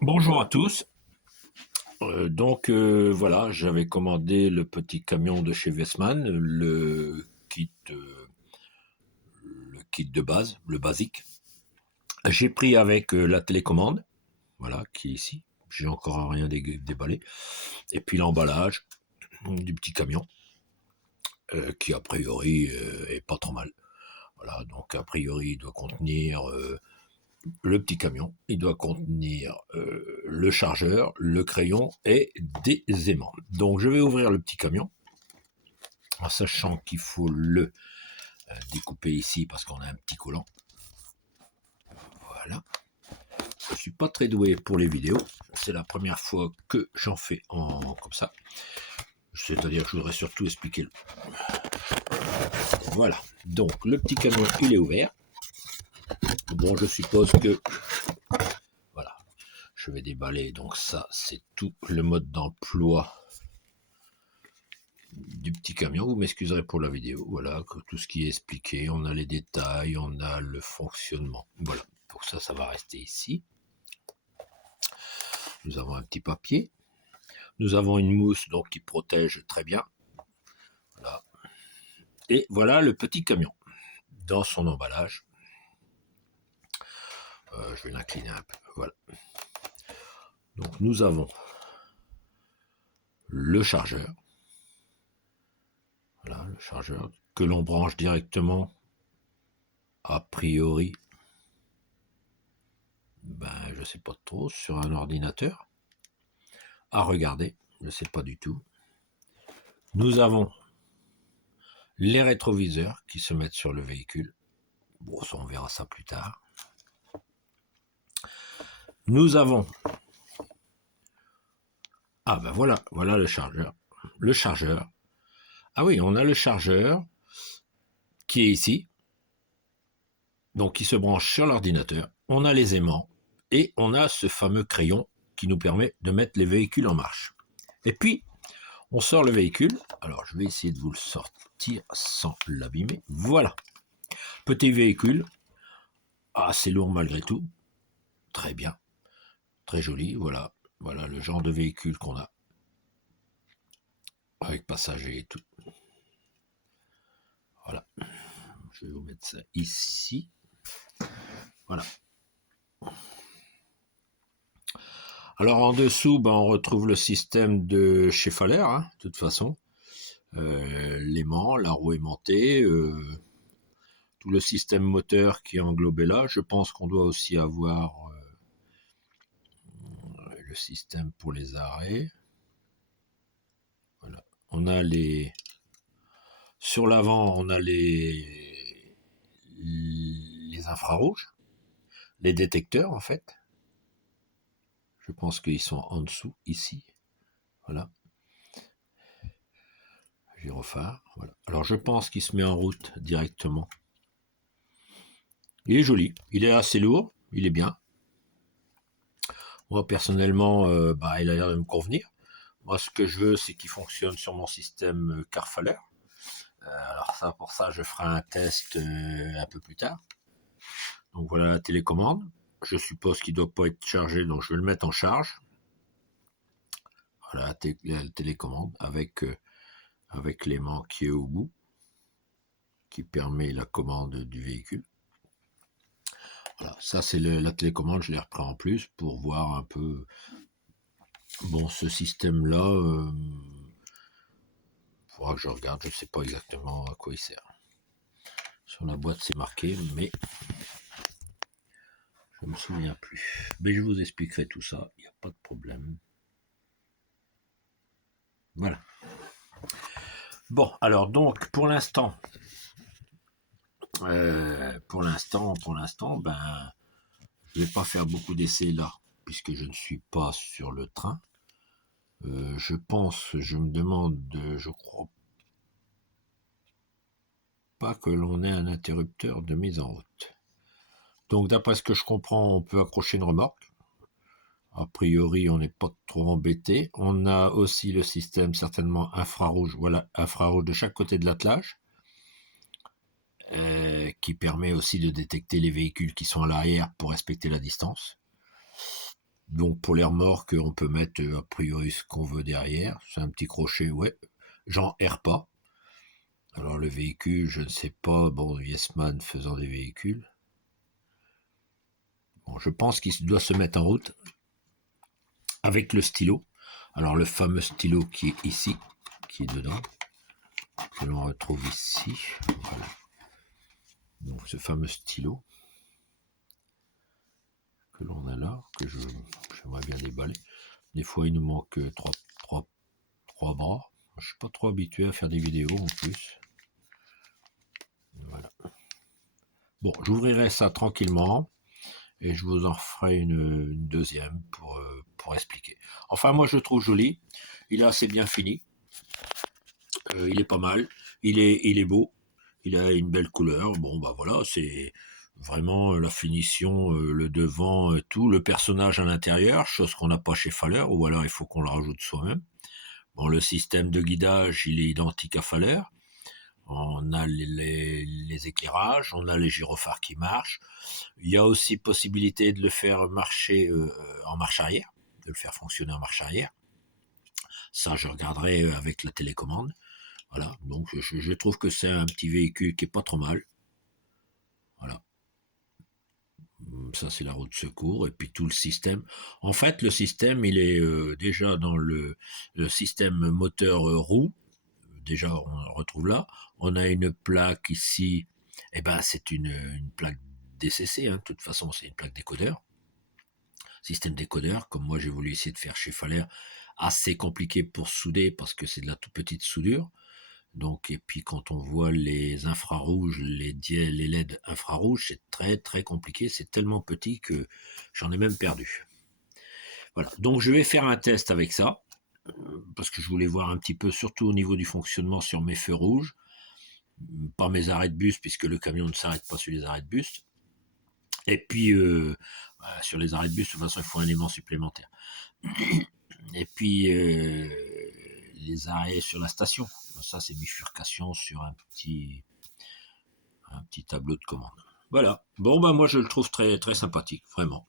Bonjour à tous. Voilà, j'avais commandé le petit camion de chez Westman, le kit de base, le basique. J'ai pris avec la télécommande, voilà, qui est ici. J'ai encore rien déballé. Et puis l'emballage du petit camion, qui a priori est pas trop mal. Voilà, donc a priori il doit contenir le petit camion, il doit contenir le chargeur, le crayon et des aimants. Donc je vais ouvrir le petit camion, en sachant qu'il faut le découper ici parce qu'on a un petit collant. Voilà. Je ne suis pas très doué pour les vidéos, c'est la première fois que j'en fais comme ça. C'est-à-dire que je voudrais surtout expliquer le... Voilà, donc le petit camion il est ouvert. Bon, je suppose que... Voilà, je vais déballer, donc ça c'est tout le mode d'emploi du petit camion. Vous m'excuserez pour la vidéo. Voilà, tout ce qui est expliqué, on a les détails, on a le fonctionnement. Voilà, pour ça, ça va rester ici. Nous avons un petit papier. Nous avons une mousse donc qui protège très bien. Voilà. Et voilà le petit camion dans son emballage. Je vais l'incliner un peu. Voilà. Donc nous avons le chargeur. Voilà, le chargeur que l'on branche directement a priori, je sais pas trop, sur un ordinateur. À regarder, je ne sais pas du tout. Nous avons les rétroviseurs qui se mettent sur le véhicule. Bon, ça, on verra ça plus tard. Nous avons... Ah ben voilà, voilà le chargeur. Le chargeur. Ah oui, on a le chargeur qui est ici. Donc, qui se branche sur l'ordinateur. On a les aimants. Et on a ce fameux crayon qui nous permet de mettre les véhicules en marche. Et puis, on sort le véhicule. Alors, je vais essayer de vous le sortir sans l'abîmer. Voilà. Petit véhicule. Assez lourd malgré tout. Très bien. Très joli. Voilà. Voilà le genre de véhicule qu'on a. Avec passagers et tout. Voilà. Je vais vous mettre ça ici. Voilà. Alors en dessous, on retrouve le système de chez Faller, hein, de toute façon. L'aimant, la roue aimantée, tout le système moteur qui est englobé là. Je pense qu'on doit aussi avoir le système pour les arrêts. Voilà. On a les... Sur l'avant, on a les infrarouges, les détecteurs en fait. Je pense qu'ils sont en dessous, ici. Voilà. Gyrophare. Voilà. Alors je pense qu'il se met en route directement. Il est joli, il est assez lourd, il est bien. Moi personnellement, il a l'air de me convenir. Moi ce que je veux, c'est qu'il fonctionne sur mon système Carfaller. Alors ça, pour ça, je ferai un test un peu plus tard. Donc voilà la télécommande. Je suppose qu'il ne doit pas être chargé, donc je vais le mettre en charge. Voilà la télécommande avec l'aimant qui est au bout, qui permet la commande du véhicule. Voilà, ça c'est la télécommande, je les reprends en plus pour voir un peu. Bon, ce système-là, il faudra que je regarde, je ne sais pas exactement à quoi il sert. Sur la boîte c'est marqué, mais je ne me souviens plus. Mais je vous expliquerai tout ça, il n'y a pas de problème. Voilà. Bon, alors donc pour l'instant, je ne vais pas faire beaucoup d'essais là, puisque je ne suis pas sur le train. Je me demande, je crois pas que l'on ait un interrupteur de mise en route. Donc d'après ce que je comprends, on peut accrocher une remorque. A priori, on n'est pas trop embêté. On a aussi le système certainement infrarouge, voilà, infrarouge de chaque côté de l'attelage, qui permet aussi de détecter les véhicules qui sont à l'arrière pour respecter la distance. Donc pour les remorques, on peut mettre a priori ce qu'on veut derrière. C'est un petit crochet, ouais. J'en erre pas. Alors le véhicule, je ne sais pas. Bon, Yesman faisant des véhicules. Bon, je pense qu'il doit se mettre en route avec le stylo. Alors le fameux stylo qui est ici, qui est dedans, que l'on retrouve ici. Voilà. Donc ce fameux stylo que l'on a là, que j'aimerais bien déballer. Des fois il nous manque trois bras. Je suis pas trop habitué à faire des vidéos en plus. Voilà. Bon, j'ouvrirai ça tranquillement et je vous en ferai une deuxième pour expliquer. Enfin, moi je le trouve joli. Il est assez bien fini. Il est pas mal. Il est beau. Il a une belle couleur. Bon, bah voilà, c'est vraiment la finition, le devant, tout. Le personnage à l'intérieur, chose qu'on n'a pas chez Faller, ou alors il faut qu'on le rajoute soi-même. Bon, le système de guidage, il est identique à Faller. On a les éclairages, on a les gyrophares qui marchent. Il y a aussi possibilité de le faire marcher en marche arrière, de le faire fonctionner en marche arrière. Ça, je regarderai avec la télécommande. Voilà, donc je trouve que c'est un petit véhicule qui est pas trop mal. Voilà. Ça, c'est la roue de secours, et puis tout le système. En fait, le système, il est déjà dans le système moteur roue. Déjà, on retrouve là. On a une plaque ici. Eh ben, c'est une plaque DCC, hein. De toute façon, c'est une plaque décodeur. Système décodeur, comme moi j'ai voulu essayer de faire chez Faller, assez compliqué pour souder parce que c'est de la toute petite soudure. Donc, et puis quand on voit les infrarouges, les LED infrarouges, c'est très très compliqué, c'est tellement petit que j'en ai même perdu. Voilà, donc je vais faire un test avec ça, parce que je voulais voir un petit peu, surtout au niveau du fonctionnement sur mes feux rouges, pas mes arrêts de bus, puisque le camion ne s'arrête pas sur les arrêts de bus. Et puis, sur les arrêts de bus, de toute façon, il faut un aimant supplémentaire. Et puis, les arrêts sur la station. Ça, c'est bifurcation sur un petit tableau de commande. Voilà. Bon, bah, moi, je le trouve très, très sympathique, vraiment.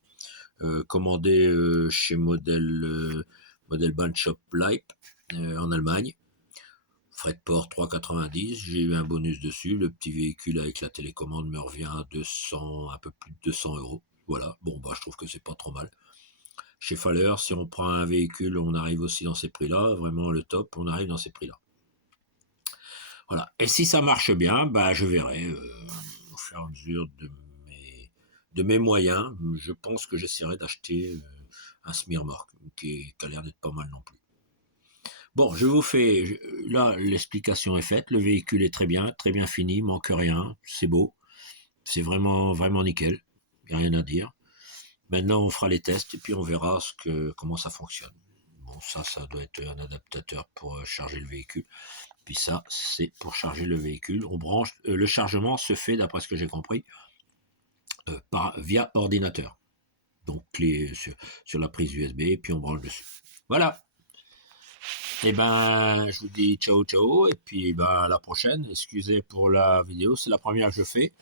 Commandé chez Model Bandshop Leip en Allemagne. Frais de port 3,90. J'ai eu un bonus dessus. Le petit véhicule avec la télécommande me revient à 200, un peu plus de 200 €. Voilà. Bon, bah, je trouve que c'est pas trop mal. Chez Faller, si on prend un véhicule, on arrive aussi dans ces prix-là. Vraiment le top, on arrive dans ces prix-là. Voilà. Et si ça marche bien, bah, je verrai au fur et à mesure de mes moyens. Je pense que j'essaierai d'acheter un semi-remorque qui a l'air d'être pas mal non plus. Bon, je vous fais, là, l'explication est faite. Le véhicule est très bien fini, manque rien, c'est beau. C'est vraiment, vraiment nickel. Il n'y a rien à dire. Maintenant, on fera les tests et puis on verra comment ça fonctionne. Bon, ça doit être un adaptateur pour charger le véhicule. Puis ça, c'est pour charger le véhicule. On branche, le chargement se fait, d'après ce que j'ai compris, via ordinateur. Donc, clé sur la prise USB, et puis on branche dessus. Voilà. Et ben, je vous dis ciao, ciao, et puis ben, à la prochaine. Excusez pour la vidéo, c'est la première que je fais.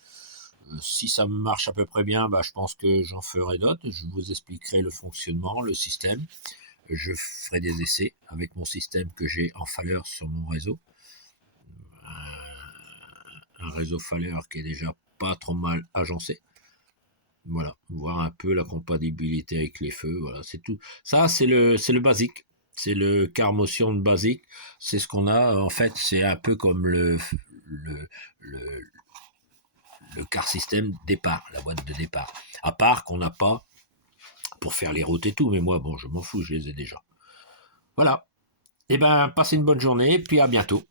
Si ça marche à peu près bien, bah, je pense que j'en ferai d'autres. Je vous expliquerai le fonctionnement, le système. Je ferai des essais avec mon système que j'ai en Faller sur mon réseau. Un réseau Faller qui est déjà pas trop mal agencé. Voilà, voir un peu la compatibilité avec les feux. Voilà, c'est tout. Ça, c'est le basique. C'est le car motion basique. C'est ce qu'on a. En fait, c'est un peu comme le car system départ, la boîte de départ. À part qu'on n'a pas pour faire les routes et tout, mais moi, bon, je m'en fous, je les ai déjà. Voilà. Eh ben, passez une bonne journée, puis à bientôt.